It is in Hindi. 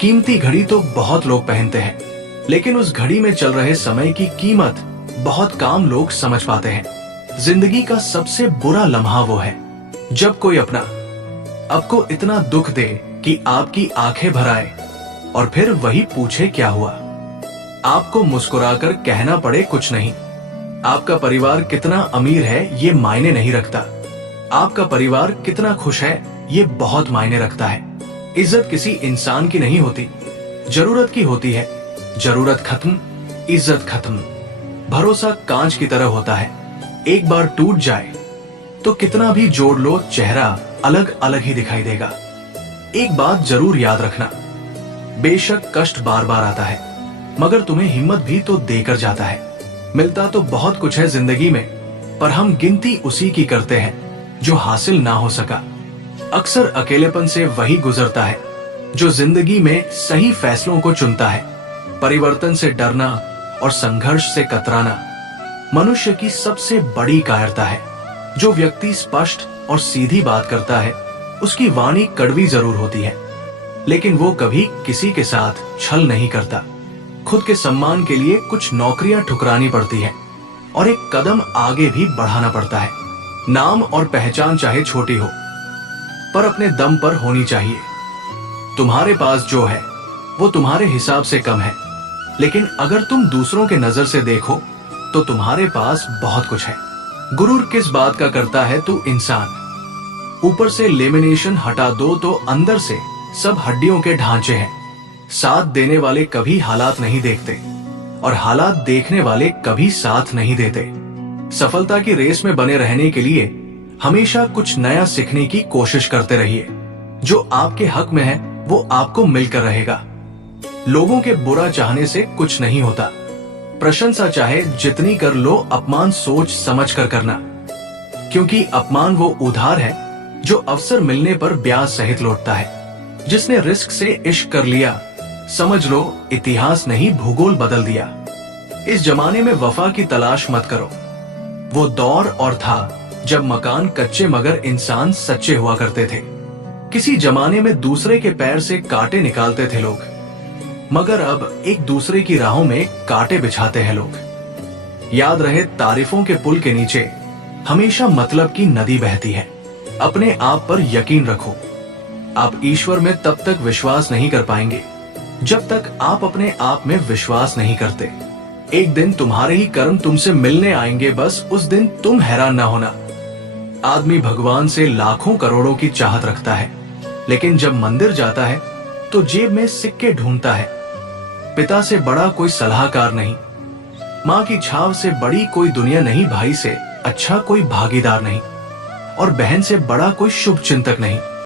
कीमती घड़ी तो बहुत लोग पहनते हैं, लेकिन उस घड़ी में चल रहे समय की कीमत बहुत कम लोग समझ पाते हैं। जिंदगी का सबसे बुरा लम्हा वो है जब कोई अपना आपको इतना दुख दे कि आपकी आंखें भर आए और फिर वही पूछे क्या हुआ। आपको मुस्कुराकर कहना पड़े कुछ नहीं। आपका परिवार कितना अमीर है ये मायने नहीं रखता, आपका परिवार कितना खुश है ये बहुत मायने रखता है। इज्जत किसी इंसान की नहीं होती, जरूरत की होती है। जरूरत खत्म, इज्जत खत्म। भरोसा कांच की तरह होता है, एक बार टूट जाए तो कितना भी जोड़ लो चेहरा अलग अलग ही दिखाई देगा। एक बात जरूर याद रखना, बेशक कष्ट बार बार आता है, मगर तुम्हें हिम्मत भी तो देकर जाता है। मिलता तो बहुत कुछ है जिंदगी में, पर हम गिनती उसी की करते हैं जो हासिल ना हो सका। अक्सर अकेलेपन से वही गुजरता है जो जिंदगी में सही फैसलों को चुनता है। परिवर्तन से डरना और संघर्ष से कतराना मनुष्य की सबसे बड़ी कायरता है। जो व्यक्ति स्पष्ट और सीधी बात करता है उसकी वाणी कड़वी जरूर होती है, लेकिन वो कभी किसी के साथ छल नहीं करता। खुद के सम्मान के लिए कुछ नौकरियां ठुकरानी पड़ती है और एक कदम आगे भी बढ़ाना पड़ता है। नाम और पहचान चाहे छोटी हो पर अपने दम पर होनी चाहिए। तुम्हारे पास जो है वो तुम्हारे हिसाब से कम है, लेकिन अगर तुम दूसरों के नजर से देखो तो तुम्हारे पास बहुत कुछ है। गुरूर किस बात का करता है तू इंसान, ऊपर से लेमिनेशन हटा दो तो अंदर से सब हड्डियों के ढांचे हैं। साथ देने वाले कभी हालात नहीं देखते और हालात देखने वाले कभी साथ नहीं देते। सफलता की रेस में बने रहने के लिए हमेशा कुछ नया सीखने की कोशिश करते रहिए। जो आपके हक में है वो आपको मिलकर रहेगा। लोगों के बुरा चाहने से कुछ नहीं होता। प्रशंसा चाहे जितनी कर लो, अपमान सोच समझ कर करना, क्योंकि अपमान वो उधार है जो अवसर मिलने पर ब्याज सहित लौटता है। जिसने रिस्क से इश्क कर लिया, समझ लो इतिहास नहीं भूगोल बदल दिया। इस जमाने में वफा की तलाश मत करो। वो दौर और था जब मकान कच्चे मगर इंसान सच्चे हुआ करते थे। किसी जमाने में दूसरे के पैर से कांटे निकालते थे लोग, मगर अब एक दूसरे की राहों में कांटे बिछाते हैं लोग। याद रहे, तारीफों के पुल के नीचे हमेशा मतलब की नदी बहती है। अपने आप पर यकीन रखो। आप ईश्वर में तब तक विश्वास नहीं कर पाएंगे जब तक आप अपने आप में विश्वास नहीं करते। एक दिन तुम्हारे ही कर्म तुमसे मिलने आएंगे, बस उस दिन तुम हैरान ना होना। आदमी भगवान से लाखों करोड़ों की चाहत रखता है, लेकिन जब मंदिर जाता है तो जेब में सिक्के ढूंढता है। पिता से बड़ा कोई सलाहकार नहीं, माँ की छाव से बड़ी कोई दुनिया नहीं, भाई से अच्छा कोई भागीदार नहीं और बहन से बड़ा कोई शुभ चिंतक नहीं।